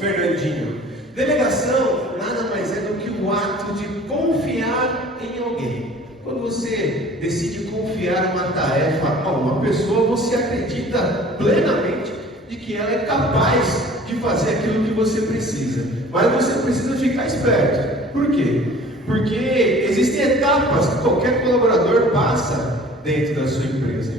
Fernandinho? Delegação nada mais é do que o ato de confiar em alguém. Quando você decide confiar uma tarefa a uma pessoa, você acredita plenamente de que ela é capaz de fazer aquilo que você precisa. Mas você precisa ficar esperto. Por quê? Porque existem etapas que qualquer colaborador passa dentro da sua empresa.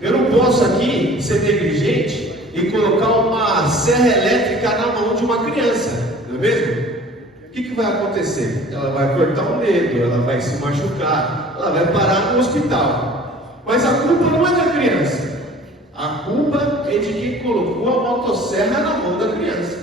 Eu não posso aqui ser negligente e colocar uma serra elétrica na mão de uma criança, não é mesmo? O que vai acontecer? Ela vai cortar um dedo, ela vai se machucar, ela vai parar no hospital. Mas a culpa não é da criança. A culpa é de quem colocou a motosserra na mão da criança.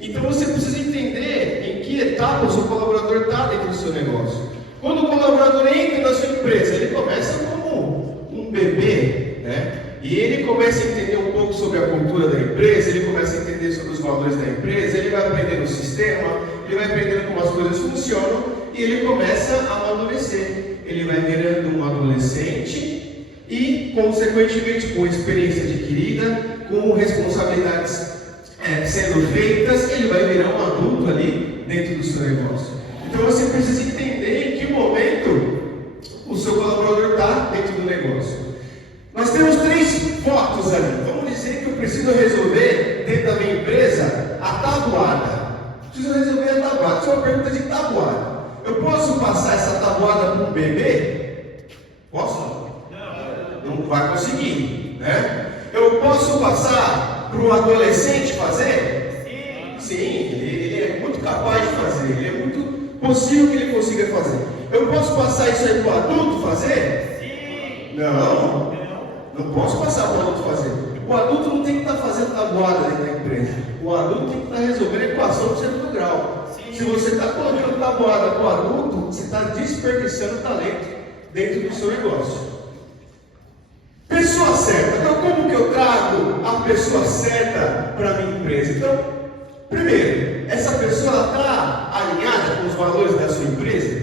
Então você precisa entender em que etapa o seu colaborador está dentro do seu negócio. Quando o colaborador entra na sua empresa, ele começa como um bebê, né? E ele começa a entender um pouco sobre a cultura da empresa, ele começa a entender sobre os valores da empresa, ele vai aprendendo o sistema, ele vai aprendendo como as coisas funcionam e ele começa a amadurecer. Ele vai virando um adolescente e, consequentemente, com experiência adquirida, com responsabilidades sendo feitas, ele vai virar um adulto ali dentro do seu negócio. Então você precisa entender em que momento o seu colaborador está dentro do negócio. Nós temos 3 fotos ali. Vamos dizer que eu preciso resolver dentro da minha empresa a tabuada. Preciso resolver a tabuada. Isso é uma pergunta de tabuada. Eu posso passar essa tabuada para um bebê? Posso? Não vai conseguir, né? Eu posso passar para um adolescente fazer? Sim, ele é muito capaz de fazer. Ele é muito possível que ele consiga fazer. Eu posso passar isso aí para o adulto fazer? Sim. Não posso passar para o adulto fazer. O adulto não tem que estar fazendo tabuada dentro da empresa. O adulto tem que estar resolvendo a equação do segundo grau. Sim. Se você está colocando tabuada para o adulto, você está desperdiçando talento dentro do seu negócio. Pessoa certa. Então, como que eu trago a pessoa certa para a minha empresa? Então, primeiro, essa pessoa está alinhada com os valores da sua empresa?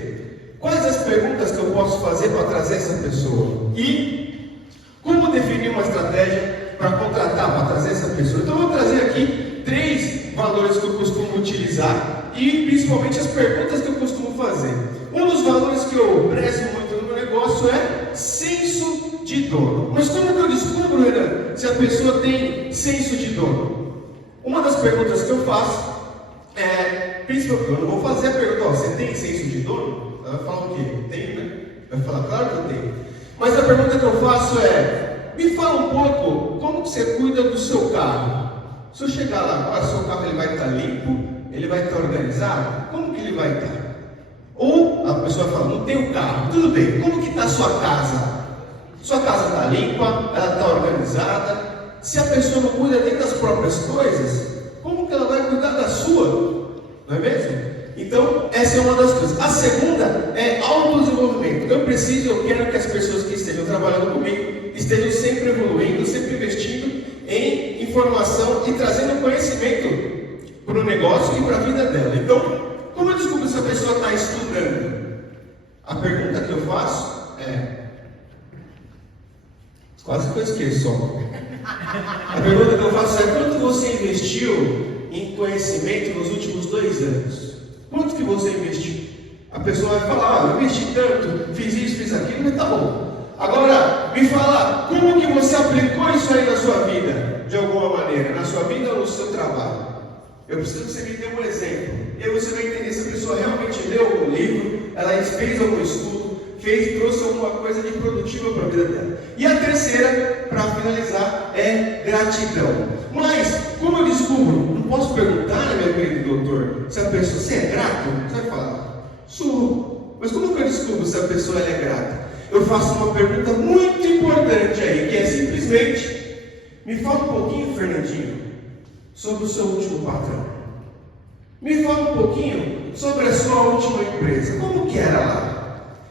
Quais as perguntas que eu posso fazer para trazer essa pessoa? E como definir uma estratégia para contratar, para trazer essa pessoa? Então, eu vou trazer aqui 3 valores que eu costumo utilizar e principalmente as perguntas que eu costumo fazer. Um dos valores que eu prezo muito no meu negócio é senso de dono. Mas como que eu descubro, Renan, se a pessoa tem senso de dono? Uma das perguntas que eu faço principalmente, eu não vou fazer a pergunta, você tem senso de dono? Ela vai falar o quê? Tenho, né? Vai falar, claro que eu tenho. Mas a pergunta que eu faço é, me fala um pouco, como que você cuida do seu carro? Se eu chegar lá agora, seu carro ele vai estar limpo, ele vai estar organizado? Como que ele vai estar? Ou a pessoa fala, não tenho carro, tudo bem, como que está a sua casa? Sua casa está limpa, ela está organizada. Se a pessoa não cuida nem das próprias coisas, como que ela vai cuidar da sua? Não é mesmo? Então, essa é uma das coisas. A segunda é autodesenvolvimento. Eu quero que as pessoas que estejam trabalhando comigo estejam sempre evoluindo, sempre investindo em informação e trazendo conhecimento para o negócio e para a vida dela. Então, como eu descubro se a pessoa está estudando? A pergunta que eu faço é... Quase que eu esqueço, A pergunta que eu faço é: quanto você investiu em conhecimento nos últimos 2 anos? Quanto que você investiu? A pessoa vai falar, eu investi tanto, fiz isso, fiz aquilo, mas tá bom. Agora, me fala, como que você aplicou isso aí na sua vida? De alguma maneira, na sua vida ou no seu trabalho? Eu preciso que você me dê um exemplo. E aí você vai entender se a pessoa realmente leu algum livro, ela fez algum estudo, trouxe alguma coisa de produtiva para a vida dela. E a terceira, para finalizar, é gratidão. Mas, como eu descubro? Não posso perguntar, né, meu querido doutor, se a pessoa, você é grato? Você vai falar, sou. Mas como que eu descubro se a pessoa é grata? Eu faço uma pergunta muito importante aí, que é simplesmente, me fala um pouquinho, Fernandinho, sobre o seu último patrão. Me fala um pouquinho sobre a sua última empresa. Como que era lá?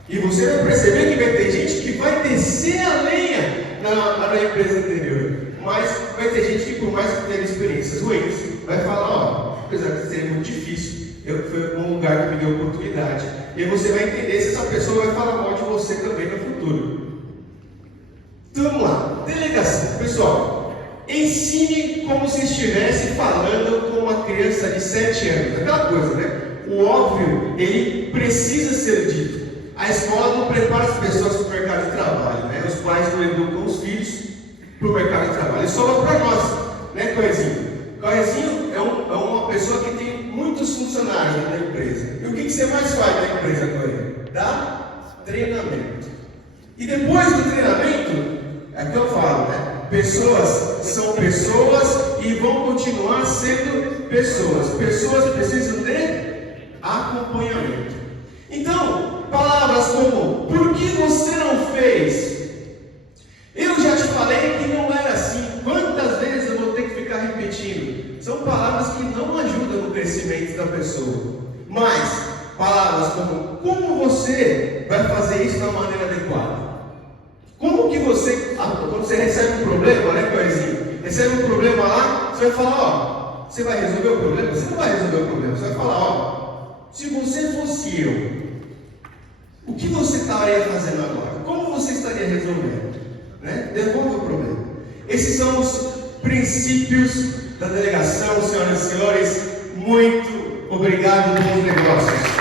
E você vai perceber que vai ter gente que vai descer a lenha na empresa anterior. Mas vai ter gente que, por mais que tenha experiências ruins, vai falar, apesar de ser muito difícil, foi um lugar que me deu oportunidade. E aí você vai entender se essa pessoa vai falar mal de você também no futuro. Então vamos lá, delegação. Pessoal, ensine como se estivesse falando com uma criança de 7 anos. Aquela coisa, né? O óbvio, ele precisa ser dito. A escola não prepara as pessoas para o mercado de trabalho, né? Os pais não educam os filhos para o mercado de trabalho. Ele sobra para nós, né, Coezinho? Coezinho é uma pessoa que tem muitos funcionários na empresa. E o que você mais faz na empresa, Coezinho? Dá treinamento. E depois do treinamento, é o que eu falo, né? Pessoas são pessoas e vão continuar sendo pessoas. Pessoas precisam de acompanhamento. Então, palavras como: por que você não fez? Eu já te falei que não era assim. Quantas vezes eu vou ter que ficar repetindo? São palavras que não ajudam no crescimento da pessoa. Mas palavras como você vai fazer isso da maneira adequada? Como que você, quando você recebe um problema, né, Coezinho? Recebe um problema lá, você vai falar: ó, você vai resolver o problema? Você não vai resolver o problema. Você vai falar: ó, se você fosse eu, o que você estaria fazendo agora? Como você estaria resolvendo? Né? Devolve o problema. Esses são os princípios da delegação, senhoras e senhores. Muito obrigado, bons negócios.